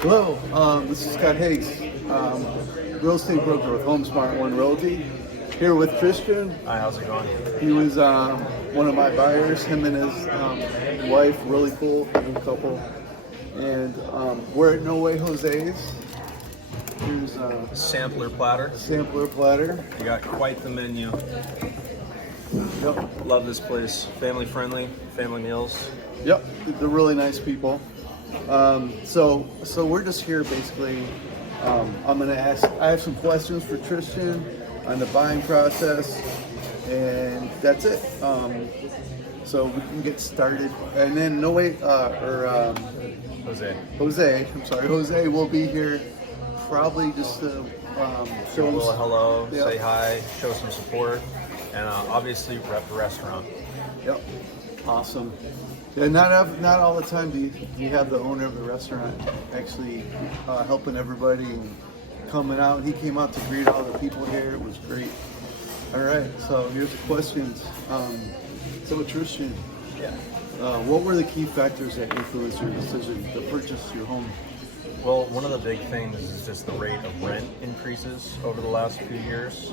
Hello, this is Scott Hayes, real estate broker with HomeSmart One Realty. Here with Tristian. Hi, how's it going? He was one of my buyers. Him and his wife, really cool, new couple. And we're at No Way Jose's. Here's a Sampler platter. sampler platter. You got quite the menu. Yep, Love this place. Family friendly, family meals. yep. They're really nice people. So we're just here basically. I'm gonna ask. I have some questions for Tristian on the buying process, and that's it. So we can get started, and then Jose. I'm sorry, Jose will be here probably just to Show a show little him. hello, Yeah. say hi, show some support, and obviously rep the restaurant. Yep, awesome. And not all the time do you have the owner of the restaurant actually helping everybody and coming out. He came out to greet all the people here. It was great. All right, so here's the questions. So Tristian, Yeah. what were the key factors that influenced your decision to purchase your home? Well, one of the big things is just the rate of rent increases over the last few years.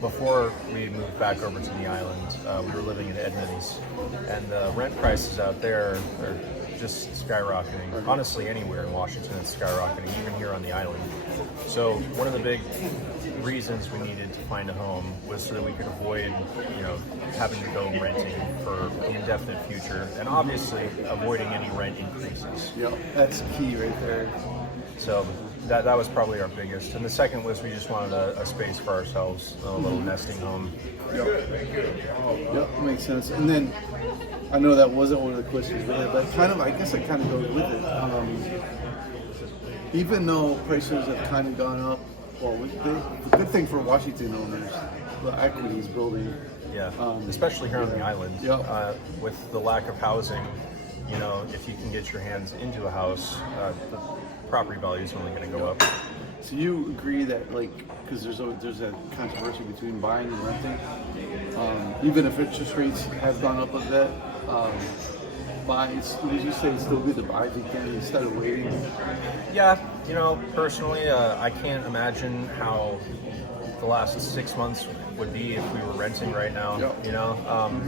Before we moved back over to the island, we were living in Edmonds, and the rent prices out there are just skyrocketing. Honestly, anywhere in Washington, it's skyrocketing, even here on the island. So one of the big reasons we needed to find a home was so that we could avoid, having to go renting for the indefinite future, and obviously avoiding any rent increases. Yep, that's key right there. So that was probably our biggest. And the second was we just wanted a space for ourselves, a little nesting home. Yep, makes sense. And then I know that wasn't one of the questions, really, but I guess it kind of goes with it. Even though prices have kind of gone up, well, the good thing for Washington owners, the equity is building. Yeah, especially here on the island. Yeah. With the lack of housing, if you can get your hands into a house, the property value is only going to go up. So you agree that, because there's a controversy between buying and renting, even if interest rates have gone up a bit, would you say it's still good to buy if you can instead of waiting? Yeah, personally, I can't imagine how the last 6 months would be if we were renting right now. Yep.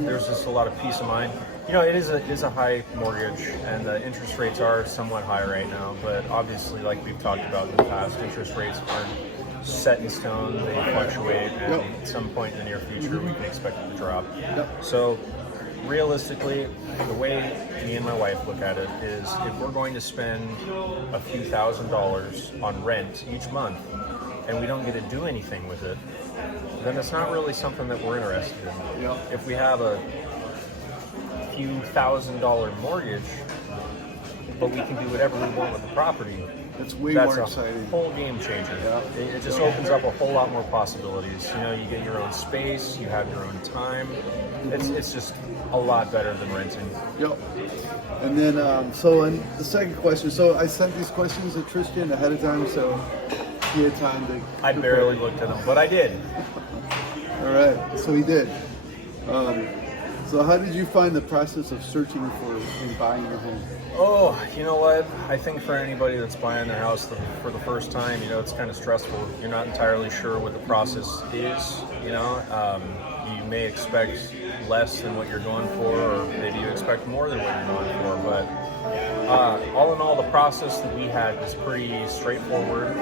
There's just a lot of peace of mind. It is a high mortgage, and the interest rates are somewhat high right now. But obviously, like we've talked about in the past, interest rates aren't set in stone; they fluctuate, and Yep. at some point in the near future, we can expect it to drop. Yep. So, realistically, the way me and my wife look at it is, if we're going to spend a few $1,000s on rent each month, and we don't get to do anything with it, then it's not really something that we're interested in. Yep. If we have a few $1,000 mortgage, but we can do whatever we want with the property, It's way that's more a exciting. whole game changer. Yeah. It just opens up a whole lot more possibilities. You get your own space, you have your own time. It's just a lot better than renting. Yep. And then, and the second question. So I sent these questions to Tristian ahead of time, so he had time to. I barely looked at them, but I did. All right. So he did. So how did you find the process of searching for and buying your home? Oh, you know what? I think for anybody that's buying their house for the first time, it's kind of stressful. You're not entirely sure what the process is. You may expect less than what you're going for, or maybe you expect more than what you're going for. But all in all, the process that we had was pretty straightforward.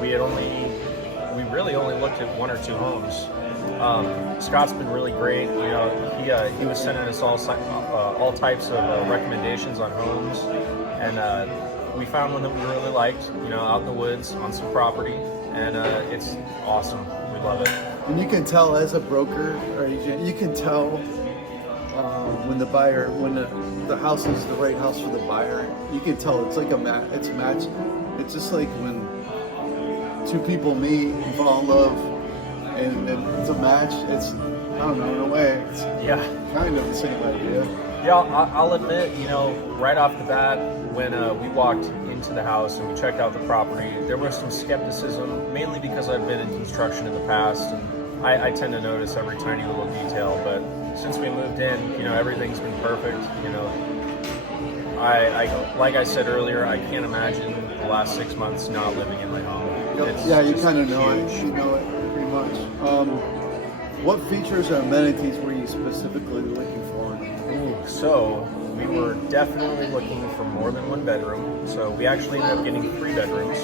We really only looked at one or two homes. Scott's been really great. He was sending us all types of recommendations on homes, and we found one that we really liked. Out in the woods on some property, and it's awesome. We love it. And you can tell as a broker or agent, you can tell when the house is the right house for the buyer. You can tell it's like it's matched. It's just like when two people meet and fall in love, and it's a match. It's, I don't know, in a way, it's kind of the same idea. Yeah, I'll admit, right off the bat, when we walked into the house and we checked out the property, there was some skepticism, mainly because I've been in construction in the past, and I tend to notice every tiny little detail. But since we moved in, everything's been perfect. like I said earlier, I can't imagine the last 6 months not living in my home. It's Yeah, you just kind of know huge. it. You know it pretty much. What features or amenities were you specifically looking for? Ooh, so we were definitely looking for more than one bedroom. So we actually ended up getting 3 bedrooms.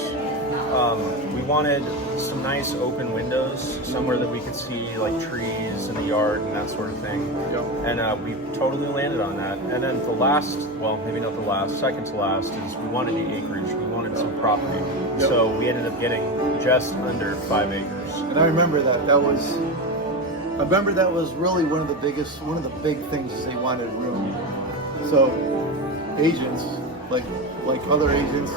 We wanted some nice open windows, somewhere that we could see like trees in the yard and that sort of thing. Yep. And we totally landed on that. And then the last, well, maybe not the last, second to last is we wanted the acreage. We wanted some property. Yep. So we ended up getting just under 5 acres. And I remember that. I remember that was really one of the big things is they wanted room. So agents, like other agents,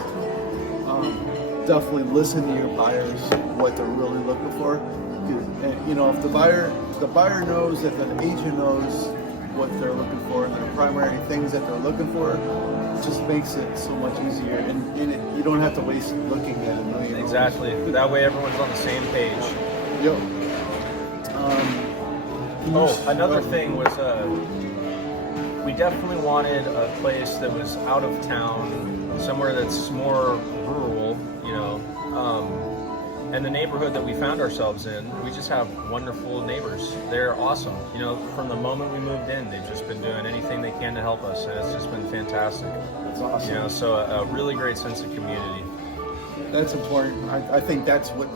definitely listen to your buyers, what they're really looking for. And, you know, if the buyer knows, if an agent knows what they're looking for and their primary things that they're looking for, it just makes it so much easier. And you don't have to waste looking at a million. Exactly. That way everyone's on the same page. Yep. Another thing was we definitely wanted a place that was out of town, somewhere that's more rural, you know. And the neighborhood that we found ourselves in, we just have wonderful neighbors. They're awesome. You know, from the moment we moved in, they've just been doing anything they can to help us, and it's just been fantastic. That's awesome. You know, so a really great sense of community. That's important. I think that's what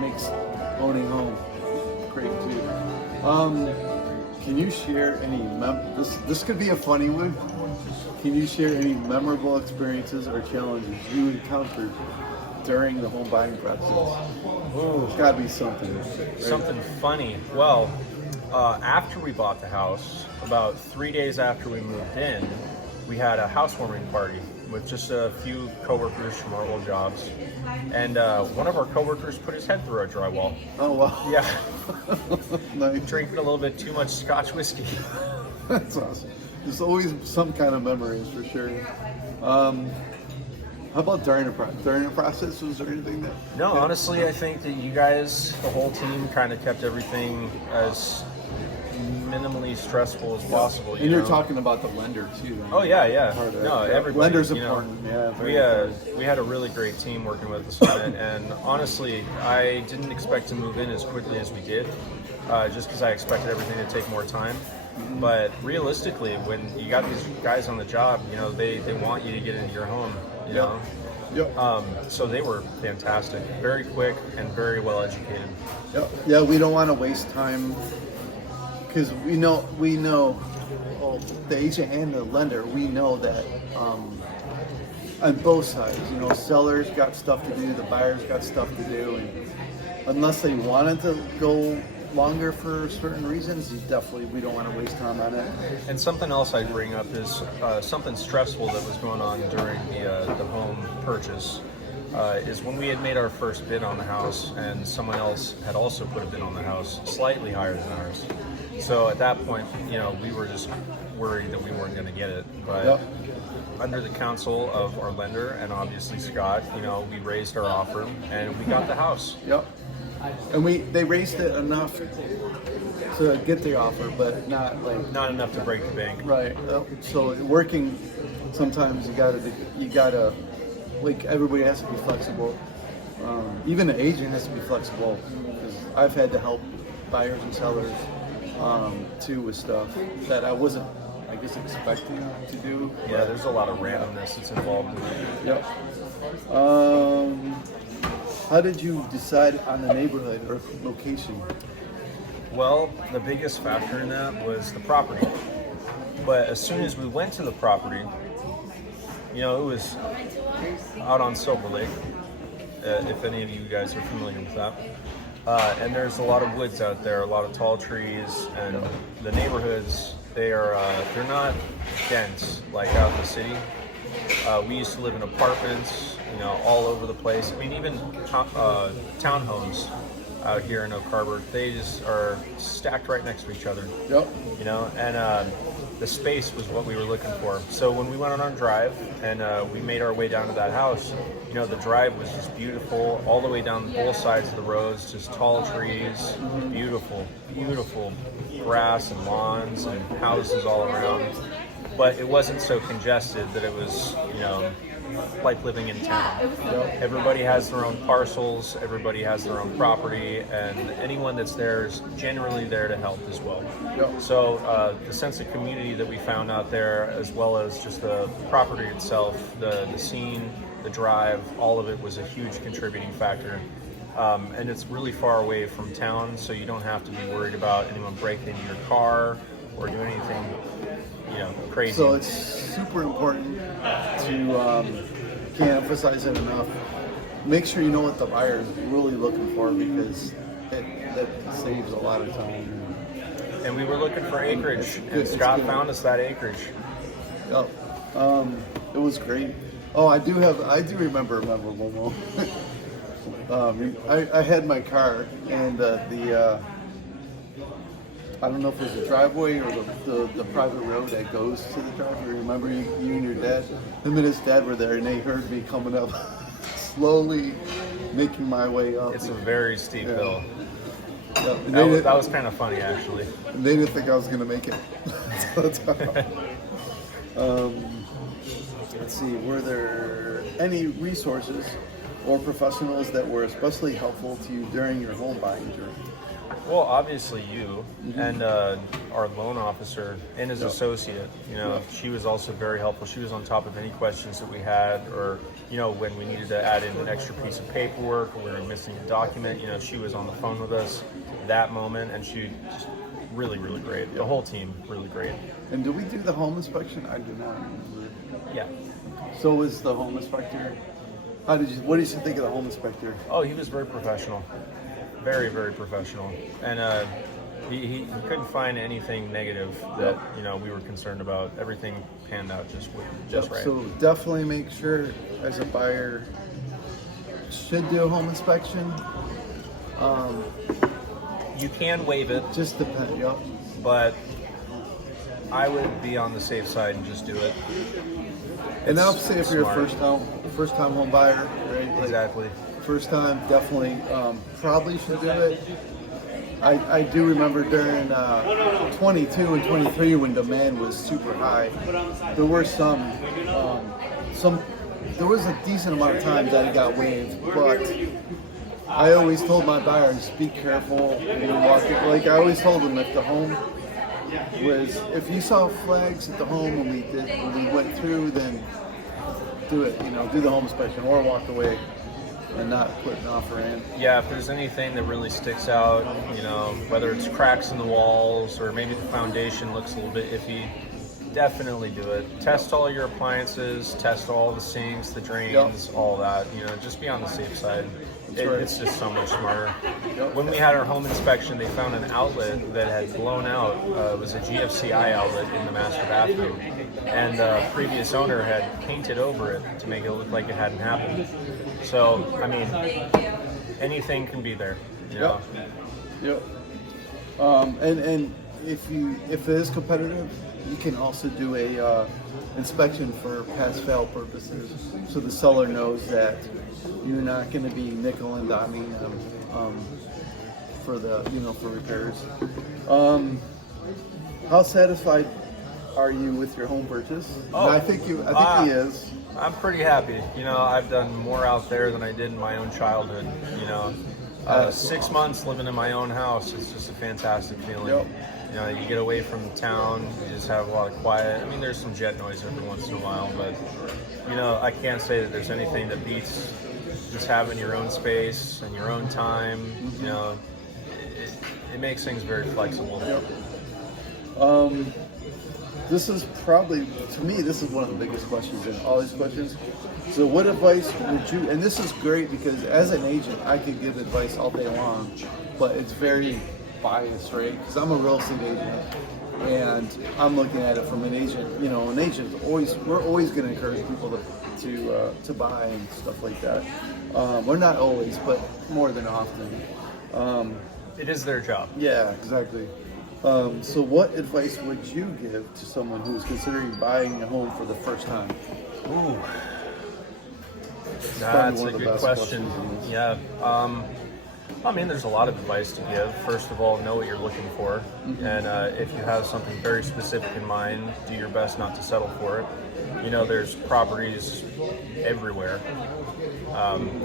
makes owning home great too. Can you share any this could be a funny one. Can you share any memorable experiences or challenges you encountered during the home buying process? Ooh. It's got to be something. Right? Something funny. Well, after we bought the house, about 3 days after we moved in, we had a housewarming party with just a few coworkers from our old jobs, and one of our coworkers put his head through our drywall. Oh wow! Yeah, Nice. drinking a little bit too much Scotch whiskey. That's awesome. There's always some kind of memories for sure. How about during the process? Was there anything that? No, honestly, I think that you guys, the whole team, kind of kept everything as minimally stressful as possible. And you're talking about the lender too. Then. Oh yeah. Part of that. No, Yeah. everybody. Lender's you know, important. Yeah. Very important. we had a really great team working with us on it, and honestly, I didn't expect to move in as quickly as we did, just because I expected everything to take more time. But realistically, when you got these guys on the job, you know, they want you to get into your home, you know. Yep. So they were fantastic, very quick and very well educated. Yep. Yeah, we don't want to waste time because we know well, the agent and the lender, we know that on both sides, you know, sellers got stuff to do, the buyers got stuff to do, and unless they wanted to go longer for certain reasons, we don't want to waste time on it. And something else I'd bring up is something stressful that was going on during the home purchase. Is when we had made our first bid on the house, and someone else had also put a bid on the house slightly higher than ours. So at that point, you know, we were just worried that we weren't going to get it. But under the counsel of our lender and obviously Scott, you know, we raised our offer and we got the house. Yep. And they raised it enough to get the offer, but not enough to break the bank. Right. So working, sometimes you gotta like everybody has to be flexible. Even the agent has to be flexible because I've had to help buyers and sellers too with stuff that I wasn't, I guess, expecting to do. Yeah, there's a lot of randomness that's involved in it. Yep. How did you decide on the neighborhood or location? Well, the biggest factor in that was the property. But as soon as we went to the property, you know, it was out on Silver Lake, if any of you guys are familiar with that. And there's a lot of woods out there, a lot of tall trees, and the neighborhoods, they're not dense like out in the city. We used to live in apartments, you know, all over the place. I mean, even townhomes out here in Oak Harbor, they just are stacked right next to each other. Yep. You know, and the space was what we were looking for. So when we went on our drive and we made our way down to that house, you know, the drive was just beautiful, all the way down both sides of the roads, just tall trees, beautiful, beautiful grass and lawns and houses all around. but it wasn't so congested that it was, like living in town. Everybody has their own parcels, everybody has their own property, and anyone that's there is generally there to help as well. So the sense of community that we found out there, as well as just the property itself, the scene, the drive, all of it was a huge contributing factor. And it's really far away from town, so you don't have to be worried about anyone breaking into your car or doing anything, crazy. So it's super important to, can't emphasize it enough, make sure you know what the buyer is really looking for, because that saves a lot of time. And we were looking for acreage, and Scott found us that acreage. Yep. It was great. Oh, I do remember a memorable moment. I had my car, and I don't know if it was the driveway or the private road that goes to the driveway. Remember, you and your dad, him and his dad were there, and they heard me coming up, slowly making my way up. It's a very steep hill. Yeah. That was kind of funny, actually. And they didn't think I was going to make it. Let's see, were there any resources or professionals that were especially helpful to you during your home buying journey? Well, obviously you and our loan officer and his associate. She was also very helpful. She was on top of any questions that we had, or when we needed to add in an extra piece of paperwork or we were missing a document. She was on the phone with us that moment, and she just really, really great. The whole team really great. And did we do the home inspection? I do not remember. Yeah. So was the home inspector? What did you think of the home inspector? Oh, he was very professional. Very, very professional. And he couldn't find anything negative that, we were concerned about. Everything panned out just right. So definitely make sure, as a buyer, should do a home inspection. You can waive it. Just depend, yep. But I would be on the safe side and just do it. And I'll say if you're a first time home buyer, right? Exactly. First time, definitely, probably should do it. I do remember during 22 and 23 when demand was super high, there were there was a decent amount of times that it got waived, but I always told my buyers, be careful when you walk in. Like I always told them, if the home was, if you saw flags at the home when we went through, then do it, do the home inspection or walk away and not put an offer in. Yeah, if there's anything that really sticks out, whether it's cracks in the walls or maybe the foundation looks a little bit iffy, definitely do it. Test all your appliances, test all the sinks, the drains, all that. Just be on the safe side. It's just so much smarter. When we had our home inspection, they found an outlet that had blown out. It was a GFCI outlet in the master bathroom, and the previous owner had painted over it to make it look like it hadn't happened. So, anything can be there. Yep. And if it is competitive, you can also do a inspection for pass-fail purposes, so the seller knows that you're not going to be nickel and diming them for for repairs. How satisfied are you with your home purchase? Oh, and I think he is. I'm pretty happy. I've done more out there than I did in my own childhood. 6 months living in my own house, it's just a fantastic feeling. You get away from the town, you just have a lot of quiet. There's some jet noise every once in a while, but I can't say that there's anything that beats just having your own space and your own time. It makes things very flexible. This is probably, to me, this is one of the biggest questions in all these questions. So what advice would you, and this is great because as an agent, I could give advice all day long, but it's very biased, right? Because I'm a real estate agent and I'm looking at it from an agent, an agent we're always going to encourage people to buy and stuff like that. We're not always, but more than often. It is their job. Yeah, exactly. So what advice would you give to someone who's considering buying a home for the first time? Ooh, that's a good question. Yeah. I mean, there's a lot of advice to give. First of all, know what you're looking for. And if you have something very specific in mind, do your best not to settle for it. You know, there's properties everywhere.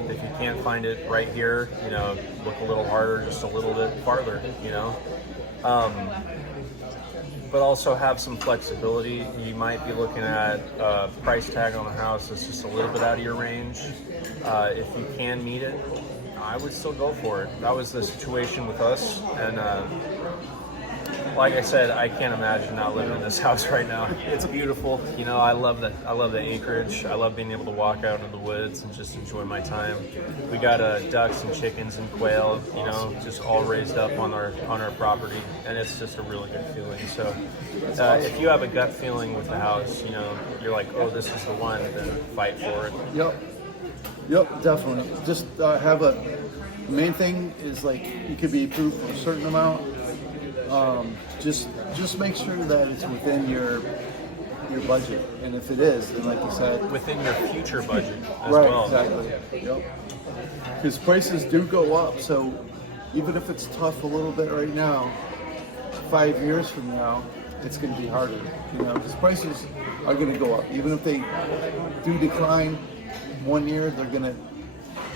If you can't find it right here, you know, look a little harder, just a little bit farther, you know. But also have some flexibility. You might be looking at a price tag on a house that's just a little bit out of your range. If you can meet it, I would still go for it. That was the situation with us, and like I said, I can't imagine not living in this house right now. It's beautiful. You know, I love the acreage. I love being able to walk out into the woods and just enjoy my time. We got ducks and chickens and quail, you know, just all raised up on our property, and it's just a really good feeling. So, if you have a gut feeling with the house, you know, you're like, oh, this is the one, then fight for it. Yep, definitely. Just have the main thing is like you could be approved for a certain amount. Just make sure that it's within your budget, and if it is, then like you said, within your future budget as right, well. Exactly. Yep. Because prices do go up, so even if it's tough a little bit right now, 5 years from now, it's going to be harder. You know, because prices are going to go up, even if they do decline. 1 year,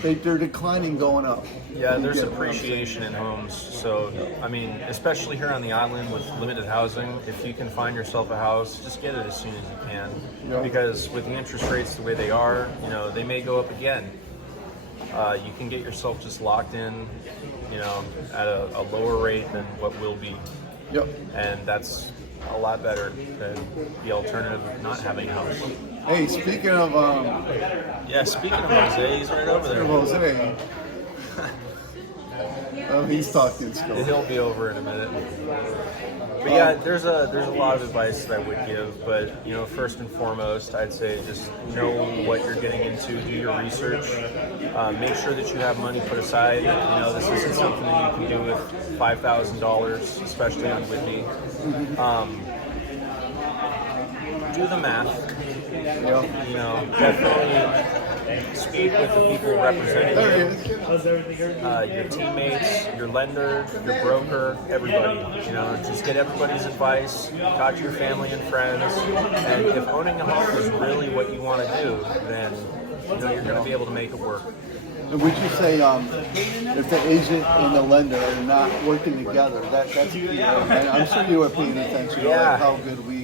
they're declining, going up. Yeah, there's appreciation in homes. So, I mean, especially here on the island with limited housing, if you can find yourself a house, just get it as soon as you can. Yeah. Because with the interest rates the way they are, you know, they may go up again. You can get yourself just locked in, you know, at a lower rate than what will be. Yep. And that's a lot better than the alternative of not having a house. Hey, speaking of speaking of Jose, he's right over there. Jose. Oh, he's talking still. He'll be over in a minute. But yeah, there's a lot of advice that I would give, but you know, first and foremost, I'd say just know what you're getting into, do your research, make sure that you have money put aside. You know, this isn't something that you can do with $5,000, especially on Whitney. Do the math. Yeah. You know, definitely speak with the people representing you, your teammates, your lender, your broker, everybody. You know, just get everybody's advice, talk to your family and friends, and if owning a home is really what you want to do, then you know you're going to be able to make it work. Would you say if the agent and the lender are not working together, that's key, right? And I'm sure you were paying attention to like how good we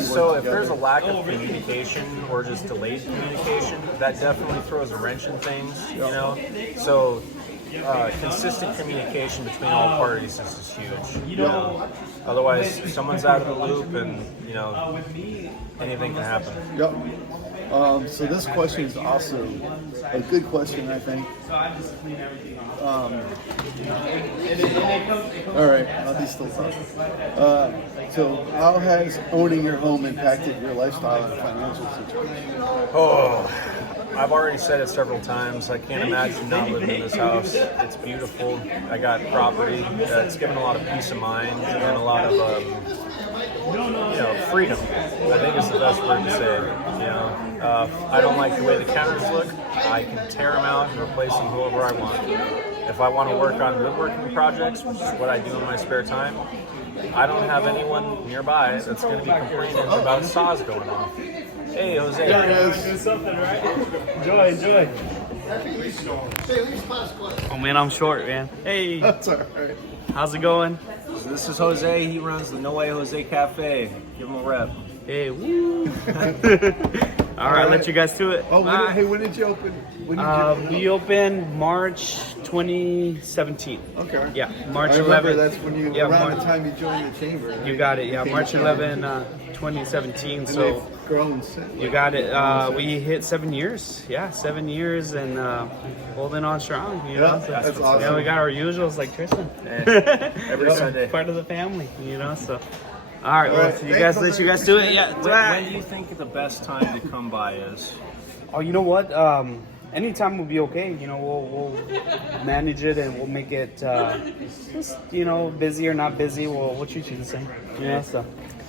so if there's a lack of communication or just delayed communication, that definitely throws a wrench in things, you know? So consistent communication between all parties is just huge. You know? Otherwise, someone's out of the loop and, you know, anything can happen. Yep. So this question is also a good question, I think. All right, he's still talking. So how has owning your home impacted your lifestyle and financial situation? Oh, I've already said it several times. I can't imagine not living in this house. It's beautiful. I got property. It's given a lot of peace of mind and a lot of freedom. I think is the best word to say. You know, I don't like the way the counters look. I can tear them out and replace them whoever I want. If I want to work on woodworking projects, which is what I do in my spare time, I don't have anyone nearby that's going to be complaining about saws going off. Hey, Jose. There it is. Do something, right? Enjoy. Oh man, I'm short, man. Hey, That's all right. how's it going? So this is Jose. He runs the No Way Jose Cafe. Give him a rep. Hey, woo. All right, let you guys do it. Oh, when did you open? When did you We opened March 2017. Okay. Yeah, March I remember 11th. that's when around the time you joined the chamber. Right? You got it. Yeah, Became March a 11, chamber. 2017. And So they've grown since. you got it. We hit 7 years. Yeah, 7 years and holding on strong. You know, Yeah, that's awesome. Yeah, we got our usuals like Tristian. Every Sunday. Part of the family. You know, so. All right, well, right, so you guys let you guys do it. Yeah. When do you think the best time to come by is? Oh, you know what? Anytime will be okay. You know, we'll manage it and we'll make it just, you know, busy or not busy. We'll treat you the same. Yeah. So.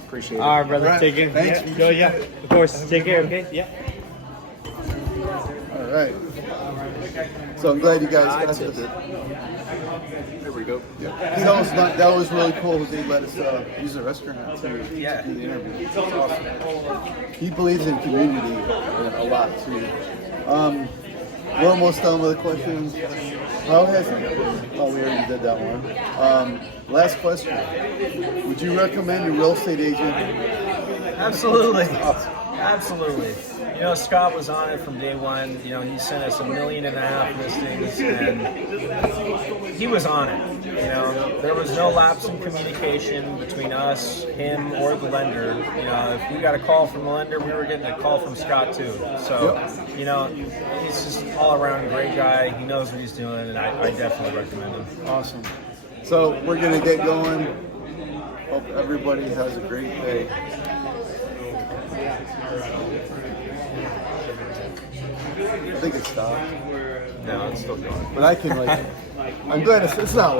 Appreciate it. All right, brother. All right, Take care. thanks. Yeah, go. Yeah. Of course. Take care. Okay. Yeah. All right. right. So I'm glad you guys got this. There we go. Yeah. That was really cool. Jose let us use the restaurant to do the interview. It's awesome. He believes in community a lot too. We're almost done with the questions. How has Oh, we already did that one. Last question. Would you recommend a real estate agent? Absolutely. Absolutely. You know, Scott was on it from day one. You know, he sent us 1.5 million listings, and he was on it. You know, there was no lapse in communication between us, him, or the lender. You know, if we got a call from the lender, we were getting a call from Scott too. So, you know, he's just all around a great guy. He knows what he's doing, and I definitely recommend him. Awesome. So we're gonna get going. Hope everybody has a great day. I think it stopped. No, it's still going. But I can I'm glad it's not